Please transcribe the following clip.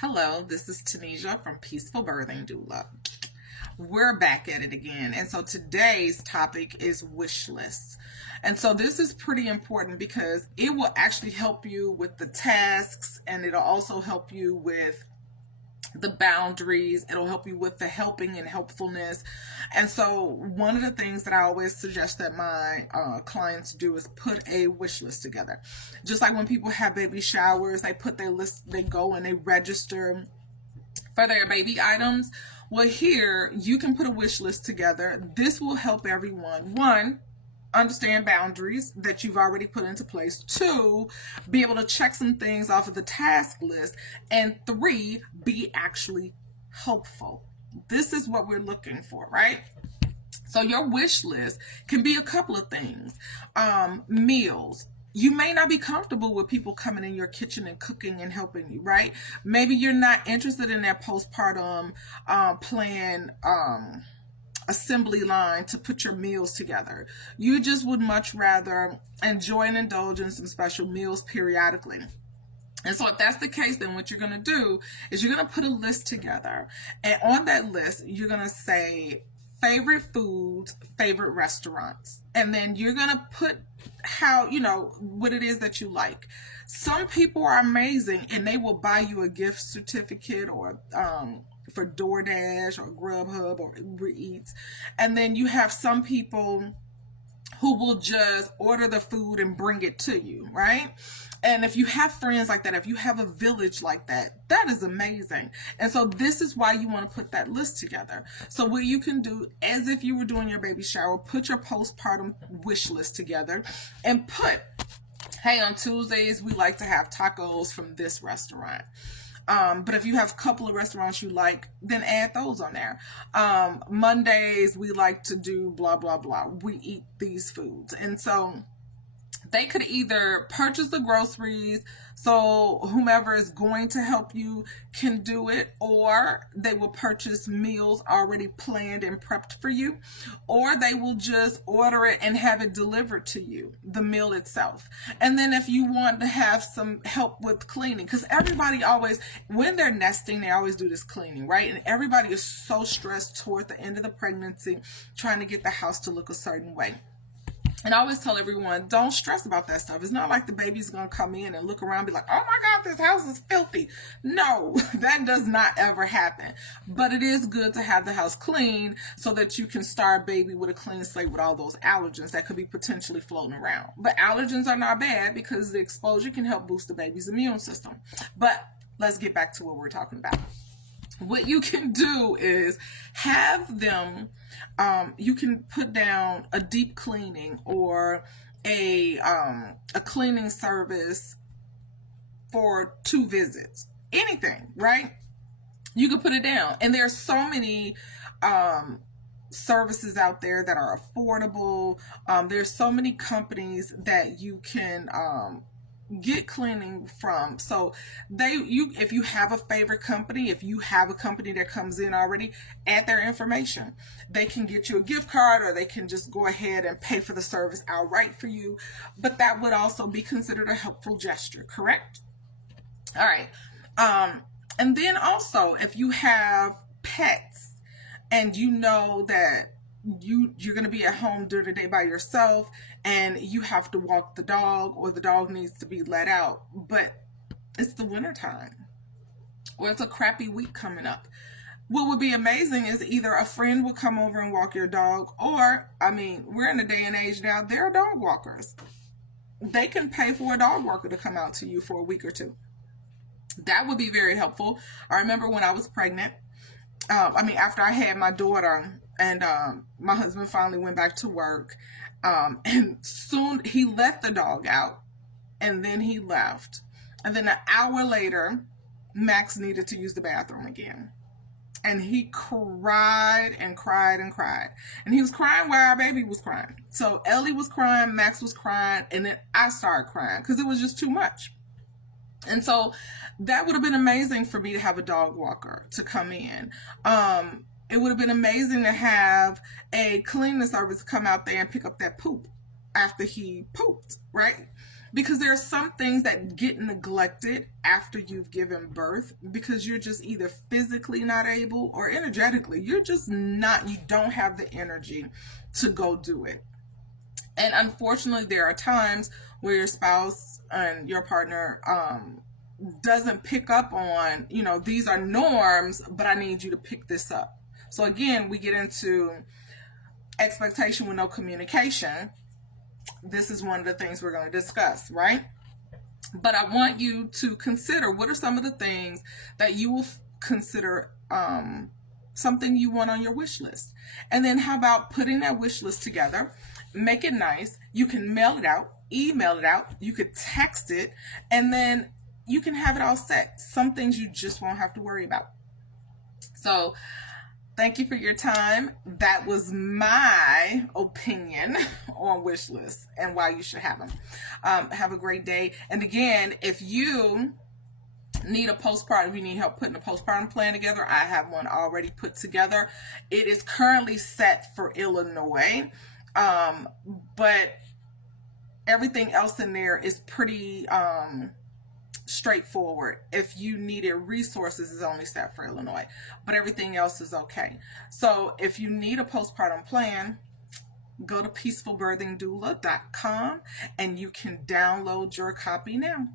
Hello, this is Tanisha from Peaceful Birthing Doula. We're back at it again. And so today's topic is wish lists. And so this is pretty important because it will actually help you with the tasks, and it'll also help you with the boundaries. It'll help you with the helping and helpfulness. And so one of the things that I always suggest that my clients do is put a wish list together. Just like when people have baby showers, they put their list, they go and they register for their baby items. Well, here you can put a wish list together. This will help everyone. One, understand boundaries that you've already put into place. Two, be able to check some things off of the task list. And three, be actually helpful. This is what we're looking for, right? So your wish list can be a couple of things. Meals. You may not be comfortable with people coming in your kitchen and cooking and helping you, right? Maybe you're not interested in that postpartum plan assembly line to put your meals together. You just would much rather enjoy and indulge in some special meals periodically. And so if that's the case, then what you're going to do is you're going to put a list together. And on that list, you're going to say favorite foods, favorite restaurants. And then you're going to put what it is that you like. Some people are amazing and they will buy you a gift certificate or for DoorDash or Grubhub or Uber Eats. And then you have some people who will just order the food and bring it to you, right? And if you have friends like that, if you have a village like that, that is amazing. And so this is why you want to put that list together. So what you can do, as if you were doing your baby shower, put your postpartum wish list together and put, hey, on Tuesdays, we like to have tacos from this restaurant. But if you have a couple of restaurants you like, then add those on there. Mondays, we like to do blah, blah, blah. We eat these foods. And so they could either purchase the groceries, so whomever is going to help you can do it, or they will purchase meals already planned and prepped for you, or they will just order it and have it delivered to you, the meal itself. And then if you want to have some help with cleaning, because everybody always, when they're nesting, they always do this cleaning, right? And everybody is so stressed toward the end of the pregnancy, trying to get the house to look a certain way. And I always tell everyone, don't stress about that stuff. It's not like the baby's going to come in and look around and be like, oh my God, this house is filthy. No, that does not ever happen. But it is good to have the house clean so that you can start baby with a clean slate with all those allergens that could be potentially floating around. But allergens are not bad because the exposure can help boost the baby's immune system. But let's get back to what we're talking about. What you can do is have them, you can put down a deep cleaning or a cleaning service for 2 visits. Anything, right? You can put it down. And there's so many services out there that are affordable. There's so many companies that you can get cleaning from. So if you have a favorite company, if you have a company that comes in already, add their information. They can get you a gift card, or they can just go ahead and pay for the service outright for you. But that would also be considered a helpful gesture, correct? All right. And then also, if you have pets and you know that you're going to be at home during the day by yourself and you have to walk the dog, or the dog needs to be let out, but it's the winter time or it's a crappy week coming up. What would be amazing is either a friend will come over and walk your dog, or, we're in a day and age now, there are dog walkers. They can pay for a dog walker to come out to you for a week or 2. That would be very helpful. I remember when I was pregnant, after I had my daughter, and my husband finally went back to work, and soon he let the dog out, and then he left. And then an hour later, Max needed to use the bathroom again. And he cried and cried and cried. And he was crying while our baby was crying. So Ellie was crying, Max was crying, and then I started crying because it was just too much. And so that would have been amazing for me to have a dog walker to come in. It would have been amazing to have a cleaning service come out there and pick up that poop after he pooped, right? because there are some things that get neglected after you've given birth because you're just either physically not able or energetically you're just not, you don't have the energy to go do it. And unfortunately there are times where your spouse and your partner doesn't pick up on, you know, these are norms, but I need you to pick this up. So again, we get into expectation with no communication. This is one of the things we're going to discuss, right? But I want you to consider, what are some of the things that you will consider something you want on your wish list? And then how about putting that wish list together, make it nice. You can mail it out, email it out, you could text it, and then you can have it all set. Some things you just won't have to worry about. So thank you for your time. That was my opinion on wish lists and why you should have them. Have a great day. And again, if you need a postpartum, if you need help putting a postpartum plan together, I have one already put together. It is currently set for Illinois, but everything else in there is pretty straightforward. If you needed resources, is only set for Illinois, but everything else is okay. So if you need a postpartum plan, go to peacefulbirthingdoula.com and you can download your copy now.